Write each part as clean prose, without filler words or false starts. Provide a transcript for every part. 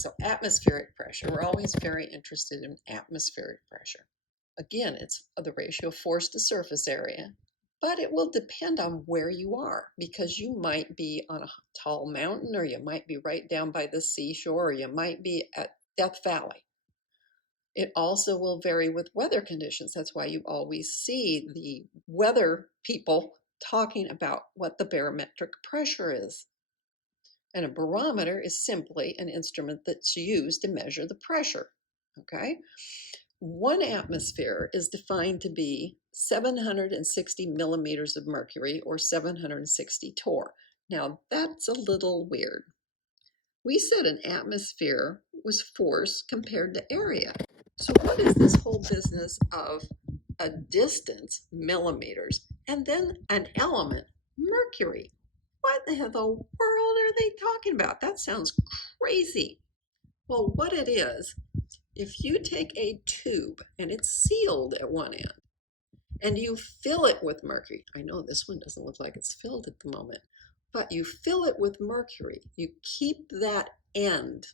So atmospheric pressure, we're always very interested in atmospheric pressure. Again, it's the ratio of force to surface area, but it will depend on where you are because you might be on a tall mountain, or you might be right down by the seashore, or you might be at Death Valley. It also will vary with weather conditions. That's why you always see the weather people talking about what the barometric pressure is. And a barometer is simply an instrument that's used to measure the pressure. Okay? One atmosphere is defined to be 760 millimeters of mercury, or 760 torr. Now, that's a little weird. We said an atmosphere was force compared to area. So what is this whole business of a distance, millimeters, and then an element, mercury? What the world are they talking about? That sounds crazy. Well, what it is, if you take a tube and it's sealed at one end and you fill it with mercury, I know this one doesn't look like it's filled at the moment, but you fill it with mercury, you keep that end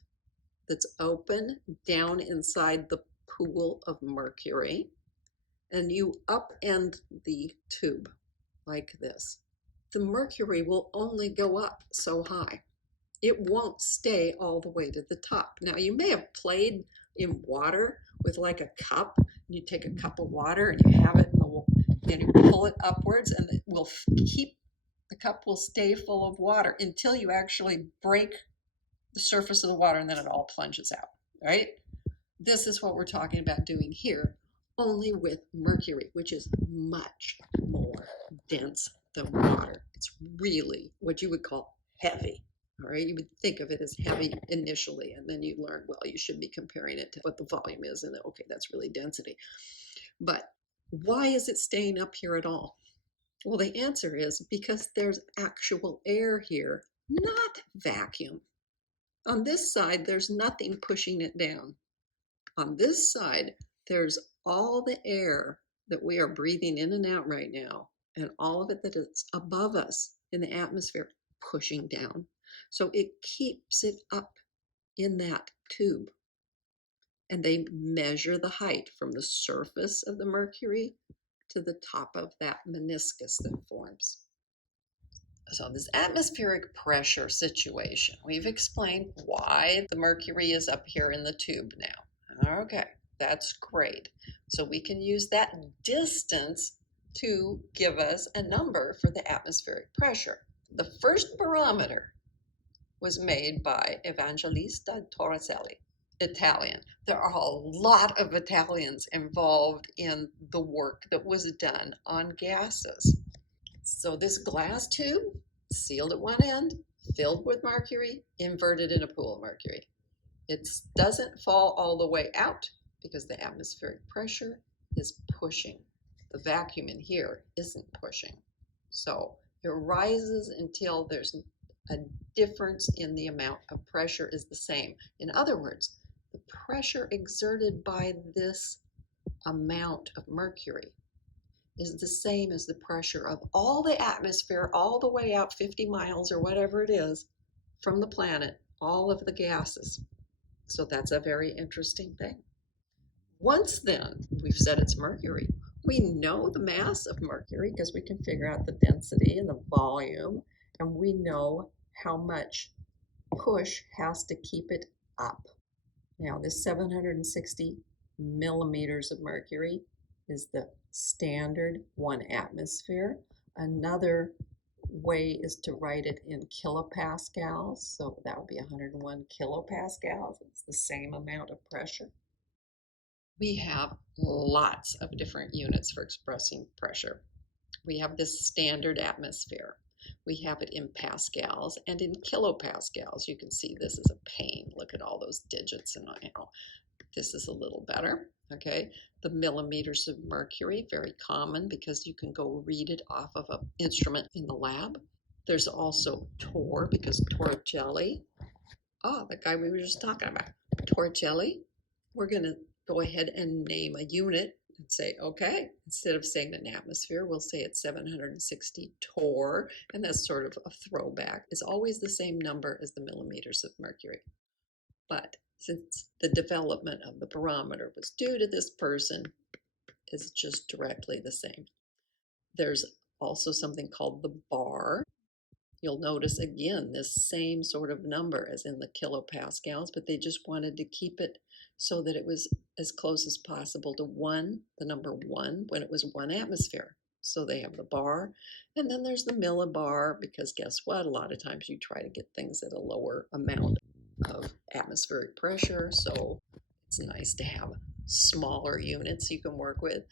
that's open down inside the pool of mercury, and you upend the tube like this. The mercury will only go up so high. It won't stay all the way to the top. Now, you may have played in water with like a cup. You take a cup of water and you have it in the, and you pull it upwards, and it will keep, the cup will stay full of water until you actually break the surface of the water, and then it all plunges out, right? This is what we're talking about doing here, only with mercury, which is much more dense than water. It's really what you would call heavy. All right, you would think of it as heavy initially, and then you learn, well, you should be comparing it to what the volume is, and okay, that's really density. But why is it staying up here at all? Well, the answer is because there's actual air here, not vacuum. On this side, there's nothing pushing it down. On this side, there's all the air that we are breathing in and out right now, and all of it that is above us in the atmosphere pushing down. So it keeps it up in that tube. And they measure the height from the surface of the mercury to the top of that meniscus that forms. So this atmospheric pressure situation, we've explained why the mercury is up here in the tube now. Okay, that's great. So we can use that distance to give us a number for the atmospheric pressure. The first barometer was made by Evangelista Torricelli, Italian. There are a lot of Italians involved in the work that was done on gases. So this glass tube, sealed at one end, filled with mercury, inverted in a pool of mercury. It doesn't fall all the way out because the atmospheric pressure is pushing. The vacuum in here isn't pushing. So it rises until there's a difference in the amount of pressure is the same. In other words, the pressure exerted by this amount of mercury is the same as the pressure of all the atmosphere all the way out 50 miles or whatever it is from the planet, all of the gases. So that's a very interesting thing. Once then, we've said it's mercury. We know the mass of mercury because we can figure out the density and the volume, and we know how much push has to keep it up. Now, this 760 millimeters of mercury is the standard 1 atmosphere. Another way is to write it in kilopascals. So that would be 101 kilopascals. It's the same amount of pressure. We have lots of different units for expressing pressure. We have this standard atmosphere. We have it in pascals and in kilopascals. You can see this is a pain. Look at all those digits, and this is a little better. Okay, the millimeters of mercury, very common because you can go read it off of an instrument in the lab. There's also torr, because Torricelli, the guy we were just talking about, Torricelli. We're going to go ahead and name a unit and say, okay, instead of saying an atmosphere, we'll say it's 760 torr, and that's sort of a throwback. It's always the same number as the millimeters of mercury. But since the development of the barometer was due to this person, it's just directly the same. There's also something called the bar. You'll notice again this same sort of number as in the kilopascals, but they just wanted to keep it so that it was as close as possible to one, the number one, when it was 1 atmosphere. So they have the bar, and then there's the millibar, because guess what? A lot of times you try to get things at a lower amount of atmospheric pressure, so it's nice to have smaller units you can work with.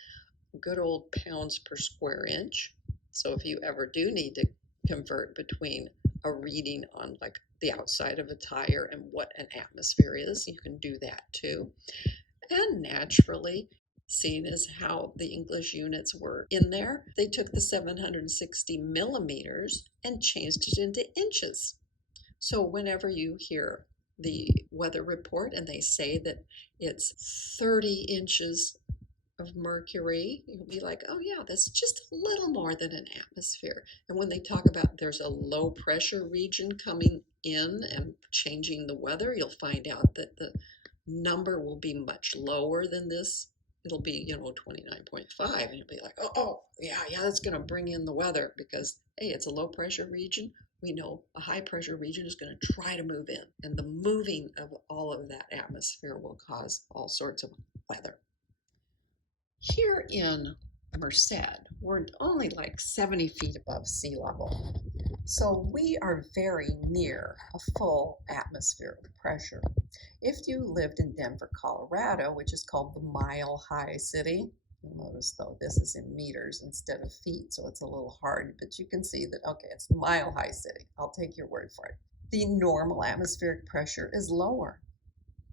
Good old pounds per square inch. So if you ever do need to convert between a reading on like the outside of a tire and what an atmosphere is, you can do that too. And naturally, seeing as how the English units were in there, they took the 760 millimeters and changed it into inches. So whenever you hear the weather report and they say that it's 30 inches of mercury, you'll be like, oh yeah, that's just a little more than an atmosphere. And when they talk about there's a low pressure region coming in and changing the weather, you'll find out that the number will be much lower than this. It'll be, 29.5, and you'll be like, yeah, that's going to bring in the weather because, hey, it's a low pressure region. We know a high pressure region is going to try to move in, and the moving of all of that atmosphere will cause all sorts of weather. Here in Merced, we're only like 70 feet above sea level, so we are very near a full atmospheric pressure. If you lived in Denver, Colorado, which is called the Mile High City, you'll notice though this is in meters instead of feet, so it's a little hard, but you can see that, okay, it's the Mile High City. I'll take your word for it. The normal atmospheric pressure is lower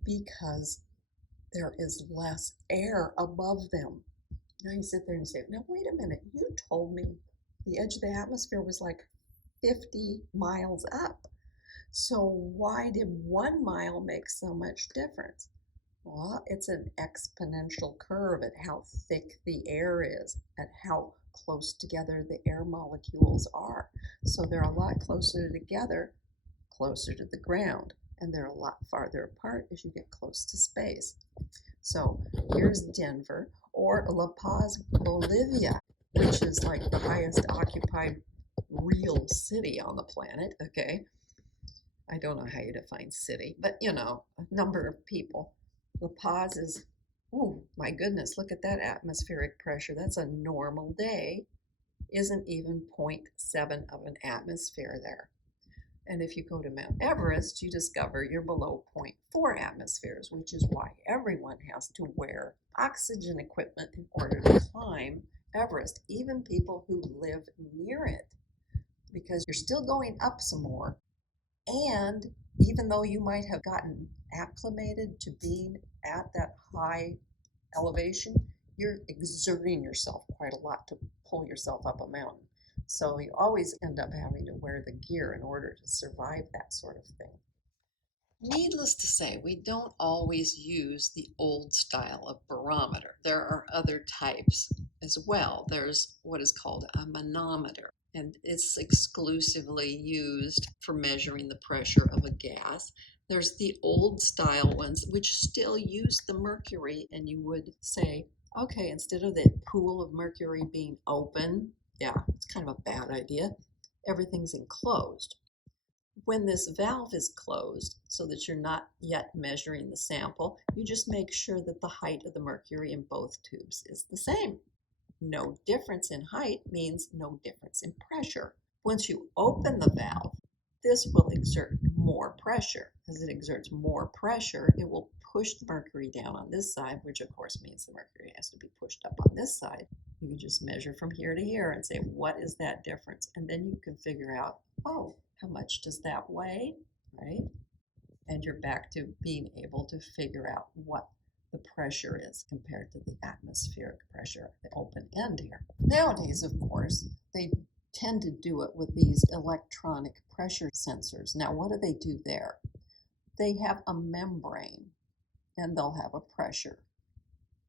because there is less air above them. Now you sit there and say, now wait a minute, you told me the edge of the atmosphere was like 50 miles up. So why did 1 mile make so much difference? Well, it's an exponential curve at how thick the air is, at how close together the air molecules are. So they're a lot closer together, closer to the ground, and they're a lot farther apart as you get close to space. So here's Denver, or La Paz, Bolivia, which is like the highest occupied real city on the planet, okay? I don't know how you define city, but a number of people. La Paz is, oh my goodness, look at that atmospheric pressure. That's a normal day, isn't even 0.7 of an atmosphere there. And if you go to Mount Everest, you discover you're below 0.4 atmospheres, which is why everyone has to wear oxygen equipment in order to climb Everest, even people who live near it, because you're still going up some more. And even though you might have gotten acclimated to being at that high elevation, you're exerting yourself quite a lot to pull yourself up a mountain. So you always end up having to wear the gear in order to survive that sort of thing. Needless to say, we don't always use the old style of barometer. There are other types as well. There's what is called a manometer, and it's exclusively used for measuring the pressure of a gas. There's the old style ones, which still use the mercury, and you would say, okay, instead of the pool of mercury being open, yeah, it's kind of a bad idea. Everything's enclosed. When this valve is closed, so that you're not yet measuring the sample, you just make sure that the height of the mercury in both tubes is the same. No difference in height means no difference in pressure. Once you open the valve, this will exert more pressure. As it exerts more pressure, it will push the mercury down on this side, which of course means the mercury has to be pushed up on this side. You can just measure from here to here and say, what is that difference? And then you can figure out, oh, how much does that weigh, right? And you're back to being able to figure out what the pressure is compared to the atmospheric pressure at the open end here. Nowadays, of course, they tend to do it with these electronic pressure sensors. Now, what do there? They have a membrane and they'll have a pressure.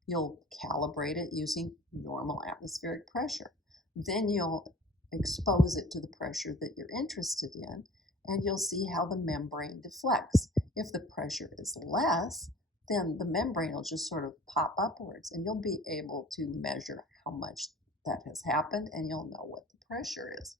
You'll calibrate it using normal atmospheric pressure. Then you'll expose it to the pressure that you're interested in, and you'll see how the membrane deflects. If the pressure is less, then the membrane will just sort of pop upwards, and you'll be able to measure how much that has happened, and you'll know what the pressure is.